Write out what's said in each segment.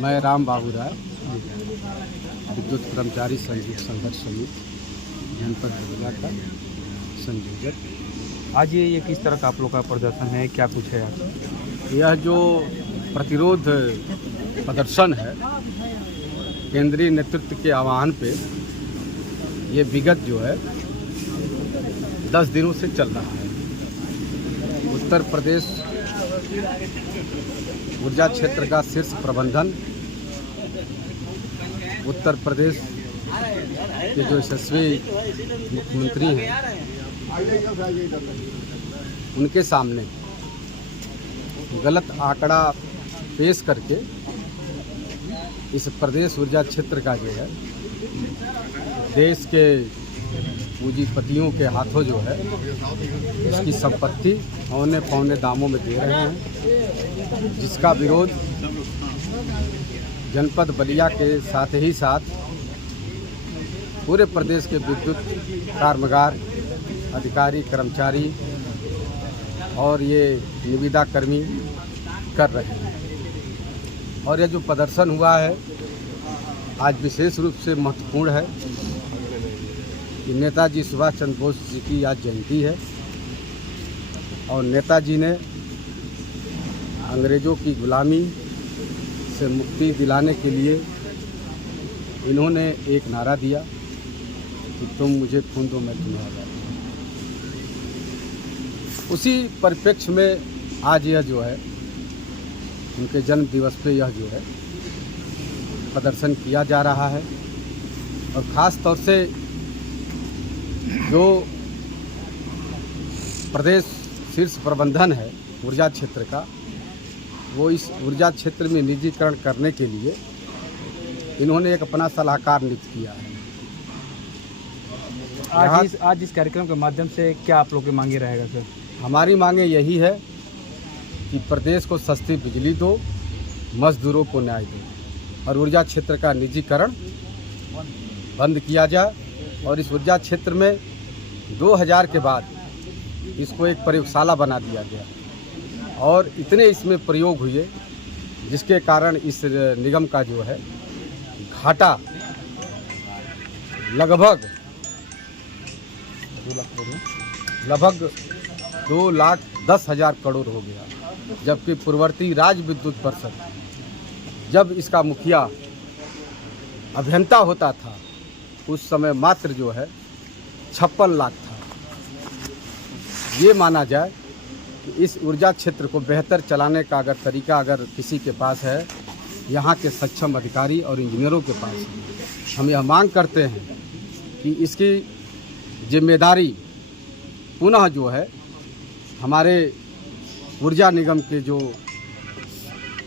मैं राम बाबू राय, विद्युत कर्मचारी संघर्ष समिति जनपद बलिया का संयोजक। आज ये किस तरह का आप लोग का प्रदर्शन है, क्या कुछ है आज? यह जो प्रतिरोध प्रदर्शन है केंद्रीय नेतृत्व के आह्वान पे, ये विगत जो है 10 दिनों से चल रहा है। उत्तर प्रदेश ऊर्जा क्षेत्र का शीर्ष प्रबंधन, उत्तर प्रदेश के जो यशस्वी मुख्यमंत्री हैं उनके सामने गलत आंकड़ा पेश करके इस प्रदेश ऊर्जा क्षेत्र का जो है देश के पूंजीपतियों के हाथों जो है इसकी संपत्ति औने पौने दामों में दे रहे हैं, जिसका विरोध जनपद बलिया के साथ ही साथ पूरे प्रदेश के विद्युत कामगार, अधिकारी, कर्मचारी और ये निविदा कर्मी कर रहे हैं। और यह जो प्रदर्शन हुआ है आज विशेष रूप से महत्वपूर्ण है कि नेताजी सुभाष चंद्र बोस जी की आज जयंती है और नेताजी ने अंग्रेज़ों की गुलामी से मुक्ति दिलाने के लिए इन्होंने एक नारा दिया कि तुम मुझे खून दो मैं तुम्हें आज़ाद। उसी परिप्रेक्ष्य में आज यह जो है उनके जन्म दिवस पे यह जो है प्रदर्शन किया जा रहा है। और ख़ास तौर से जो प्रदेश शीर्ष प्रबंधन है ऊर्जा क्षेत्र का, वो इस ऊर्जा क्षेत्र में निजीकरण करने के लिए इन्होंने एक अपना सलाहकार नियुक्त किया है। आज इस कार्यक्रम के माध्यम से क्या आप लोग की मांगे रहेगा सर? हमारी मांगे यही है कि प्रदेश को सस्ती बिजली दो, मजदूरों को न्याय दो और ऊर्जा क्षेत्र का निजीकरण बंद किया जाए। और इस ऊर्जा क्षेत्र में 2000 के बाद इसको एक प्रयोगशाला बना दिया गया और इतने इसमें प्रयोग हुए जिसके कारण इस निगम का जो है घाटा लगभग 2,10,000 करोड़ हो गया। जबकि पूर्ववर्ती राज्य विद्युत परिषद जब इसका मुखिया अभियंता होता था उस समय मात्र जो है 56 लाख था। ये माना जाए कि इस ऊर्जा क्षेत्र को बेहतर चलाने का अगर तरीका अगर किसी के पास है, यहाँ के सक्षम अधिकारी और इंजीनियरों के पास है, हम यह मांग करते हैं कि इसकी जिम्मेदारी पुनः जो है हमारे ऊर्जा निगम के जो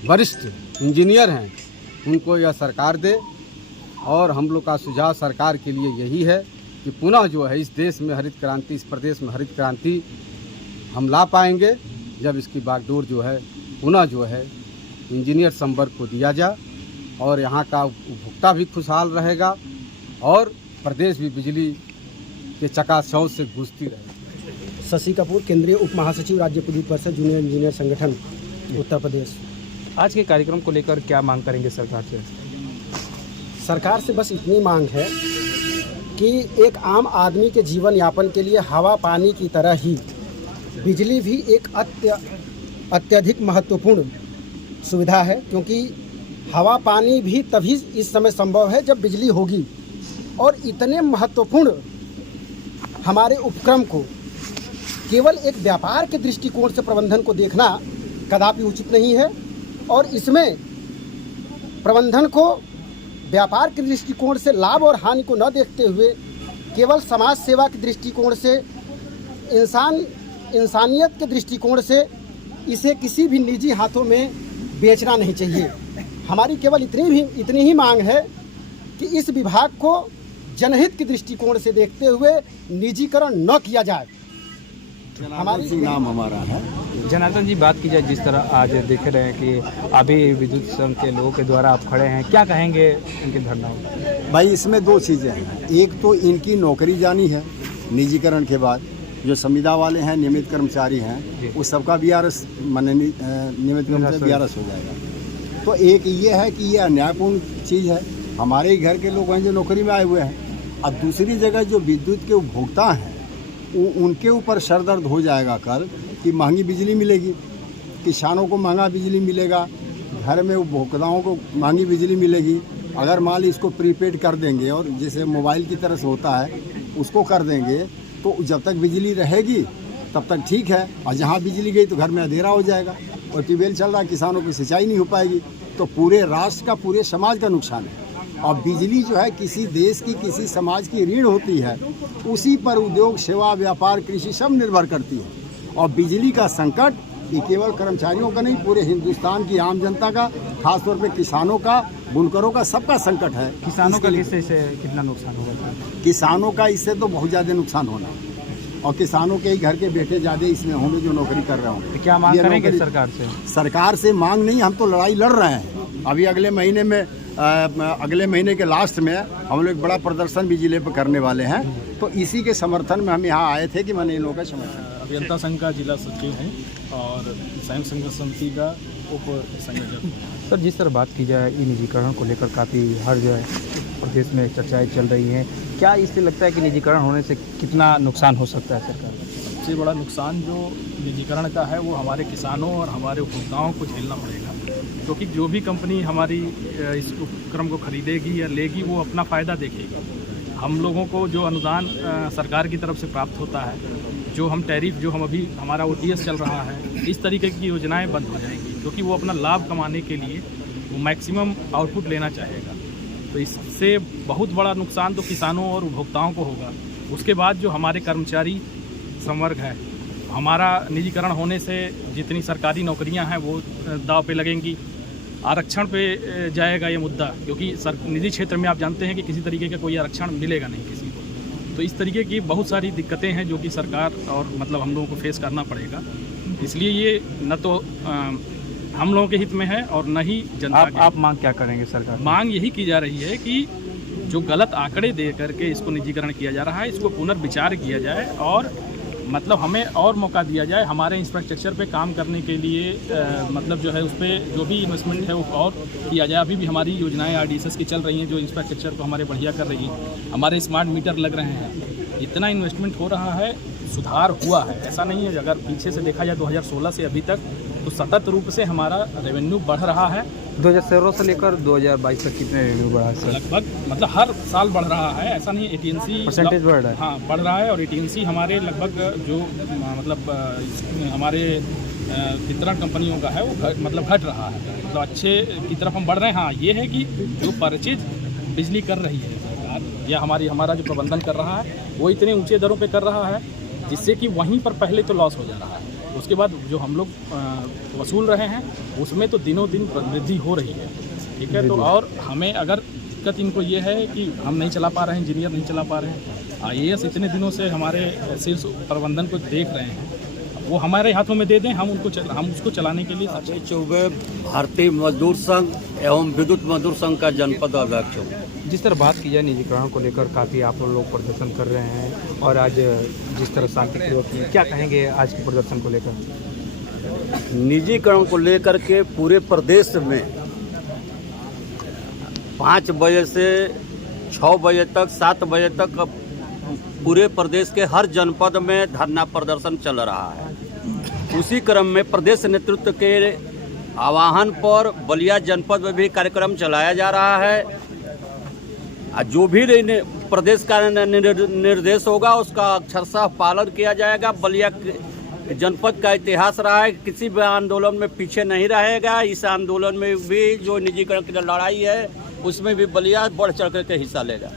वरिष्ठ इंजीनियर हैं उनको यह सरकार दे। और हम लोग का सुझाव सरकार के लिए यही है कि पुनः जो है इस देश में हरित क्रांति, इस प्रदेश में हरित क्रांति हम ला पाएंगे जब इसकी बागडोर जो है पुनः जो है इंजीनियर संवर्ग को दिया जाए और यहाँ का उपभोक्ता भी खुशहाल रहेगा और प्रदेश भी बिजली के चकाचौंध से गूंजती रहेगी। शशि कपूर, केंद्रीय उप महासचिव, राज्य विद्युत परिषद, जूनियर इंजीनियर संगठन, उत्तर प्रदेश। आज के कार्यक्रम को लेकर क्या मांग करेंगे सरकार से? सरकार से बस इतनी मांग है कि एक आम आदमी के जीवन यापन के लिए हवा पानी की तरह ही बिजली भी एक अत्यधिक महत्वपूर्ण सुविधा है, क्योंकि हवा पानी भी तभी इस समय संभव है जब बिजली होगी। और इतने महत्वपूर्ण हमारे उपक्रम को केवल एक व्यापार के दृष्टिकोण से प्रबंधन को देखना कदापि उचित नहीं है और इसमें प्रबंधन को व्यापार के दृष्टिकोण से लाभ और हानि को न देखते हुए केवल समाज सेवा के दृष्टिकोण से, इंसानियत के दृष्टिकोण से इसे किसी भी निजी हाथों में बेचना नहीं चाहिए। हमारी केवल इतनी ही मांग है कि इस विभाग को जनहित के दृष्टिकोण से देखते हुए निजीकरण न किया जाए। हमारी नाम हमारा है जनार्दन जी। बात की जाए जिस तरह आज देख रहे हैं कि अभी विद्युत संघ के लोगों के द्वारा आप खड़े हैं, क्या कहेंगे इनके धरनाओं? भाई, इसमें दो चीज़ें हैं। एक तो इनकी नौकरी जानी है निजीकरण के बाद, जो संविदा वाले हैं, नियमित कर्मचारी हैं, उस सबका VRS माने नियमित कर्मचारी VRS हो जाएगा। तो एक ये है कि ये अन्यायपूर्ण चीज़ है। हमारे ही घर के लोग हैं जो नौकरी में आए हुए हैं। अब दूसरी जगह जो विद्युत के उपभोक्ता हैं उनके ऊपर सरदर्द हो जाएगा कल कि महंगी बिजली मिलेगी, किसानों को महंगा बिजली मिलेगा, घर में उपभोक्ताओं को महंगी बिजली मिलेगी। अगर मान ली इसको प्रीपेड कर देंगे और जैसे मोबाइल की तरह से होता है उसको कर देंगे तो जब तक बिजली रहेगी तब तक ठीक है, और जहाँ बिजली गई तो घर में अंधेरा हो जाएगा और ट्यूबवेल चल रहा है, किसानों की सिंचाई नहीं हो पाएगी, तो पूरे राष्ट्र का, पूरे समाज का नुकसान है। और बिजली जो है किसी देश की, किसी समाज की रीढ़ होती है, उसी पर उद्योग, सेवा, व्यापार, कृषि सब निर्भर करती है। और बिजली का संकट ये केवल कर्मचारियों का नहीं, पूरे हिंदुस्तान की आम जनता का, खासतौर पे किसानों का, बुनकरों का, सबका संकट है। किसानों का इससे कितना नुकसान होगा? किसानों का इससे तो बहुत ज़्यादा नुकसान होना, और किसानों के ही घर के बेटे ज़्यादा इसमें होंगे जो नौकरी कर रहे होंगे। तो क्या मांग करेंगे सरकार से? सरकार से मांग नहीं, हम तो लड़ाई लड़ रहे हैं। अभी अगले महीने में अगले महीने के लास्ट में हम लोग बड़ा प्रदर्शन भी जिले पर करने वाले हैं। तो इसी के समर्थन में हम यहाँ आए थे कि मैंने इन लोगों का समर्थन। अभियंता संघ का जिला सचिव हैं और संयुक्त संघर्ष समिति का उप संयोजक। सर, जिस तरह बात की जाए ई निजीकरण को लेकर काफ़ी हर जो है प्रदेश में चर्चाएं चल रही हैं, क्या इससे लगता है कि निजीकरण होने से कितना नुकसान हो सकता है सरकार? सबसे बड़ा नुकसान जो निजीकरण का है वो हमारे किसानों और हमारे उपभोक्ताओं को झेलना पड़ेगा, क्योंकि जो भी कंपनी हमारी इस उपक्रम को खरीदेगी या लेगी वो अपना फ़ायदा देखेगी। हम लोगों को जो अनुदान सरकार की तरफ से प्राप्त होता है, जो हम टैरिफ, जो हम अभी हमारा OTS चल रहा है, इस तरीके की योजनाएं बंद हो जाएंगी, क्योंकि वो अपना लाभ कमाने के लिए वो मैक्सिमम आउटपुट लेना चाहेगा। तो इससे बहुत बड़ा नुकसान तो किसानों और उपभोक्ताओं को होगा। उसके बाद जो हमारे कर्मचारी संवर्ग है, हमारा निजीकरण होने से जितनी सरकारी नौकरियां हैं वो दाव पे लगेंगी, आरक्षण पे जाएगा ये मुद्दा, क्योंकि निजी क्षेत्र में आप जानते हैं कि किसी तरीके का कोई आरक्षण मिलेगा नहीं किसी को। तो इस तरीके की बहुत सारी दिक्कतें हैं जो कि सरकार और मतलब हम लोगों को फेस करना पड़ेगा। इसलिए ये न तो हम लोगों के हित में है और न ही जनता के। आप मांग क्या करेंगे सरकार? मांग यही की जा रही है कि जो गलत आंकड़े दे करके इसको निजीकरण किया जा रहा है, इसको पुनर्विचार किया जाए और मतलब हमें और मौका दिया जाए हमारे इंफ्रास्ट्रक्चर पे काम करने के लिए। मतलब जो है उस पर जो भी इन्वेस्टमेंट है वो और किया जाए। अभी भी हमारी योजनाएं RDSS की चल रही हैं जो इंफ्रास्ट्रक्चर को हमारे बढ़िया कर रही हैं। हमारे स्मार्ट मीटर लग रहे हैं, इतना इन्वेस्टमेंट हो रहा है, सुधार हुआ है। ऐसा नहीं है, अगर पीछे से देखा जाए 2016 से अभी तक तो सतत रूप से हमारा रेवेन्यू बढ़ रहा है। 2016 से लेकर 2022 तक कितने रेवेन्यू बढ़ा है सर? लगभग मतलब हर साल बढ़ रहा है, ऐसा नहीं। AT&C परसेंटेज बढ़ रहा है? हाँ, बढ़ रहा है। और AT&C हमारे लगभग जो मतलब हमारे वितरण कंपनियों का है वो मतलब घट रहा है, मतलब अच्छे की तरफ हम बढ़ रहे हैं। हाँ, ये है कि जो परचेज बिजली कर रही है सरकार या हमारा जो प्रबंधन कर रहा है वो इतने ऊँचे दरों पर कर रहा है जिससे कि वहीं पर पहले तो लॉस हो जा रहा है। उसके बाद जो हम लोग वसूल रहे हैं उसमें तो दिनों दिन वृद्धि हो रही है। ठीक है, तो और हमें अगर दिक्कत इनको ये है कि हम नहीं चला पा रहे हैं, इंजीनियर नहीं चला पा रहे हैं। IAS इतने दिनों से हमारे शीर्ष प्रबंधन को देख रहे हैं, वो हमारे हाथों में दे दें, हम उसको चलाने के लिए। अजय चौबे, भारतीय मजदूर संघ एवं विद्युत मजदूर संघ का जनपद अध्यक्ष हूँ। जिस तरह बात की जाए निजीकरण को लेकर काफ़ी आप लोग प्रदर्शन कर रहे हैं और आज जिस तरह शांतिपूर्वक, क्या कहेंगे आज के प्रदर्शन को लेकर? निजीकरण को लेकर के पूरे प्रदेश में 5 बजे से 6 बजे तक, 7 बजे तक पूरे प्रदेश के हर जनपद में धरना प्रदर्शन चल रहा है। उसी क्रम में प्रदेश नेतृत्व के आह्वान पर बलिया जनपद में भी कार्यक्रम चलाया जा रहा है। जो भी प्रदेश का निर्देश होगा उसका अक्षरशः पालन किया जाएगा। बलिया जनपद का इतिहास रहा है, किसी भी आंदोलन में पीछे नहीं रहेगा। इस आंदोलन में भी जो निजीकरण की लड़ाई है उसमें भी बलिया बढ़ चढ़ कर के हिस्सा लेगा।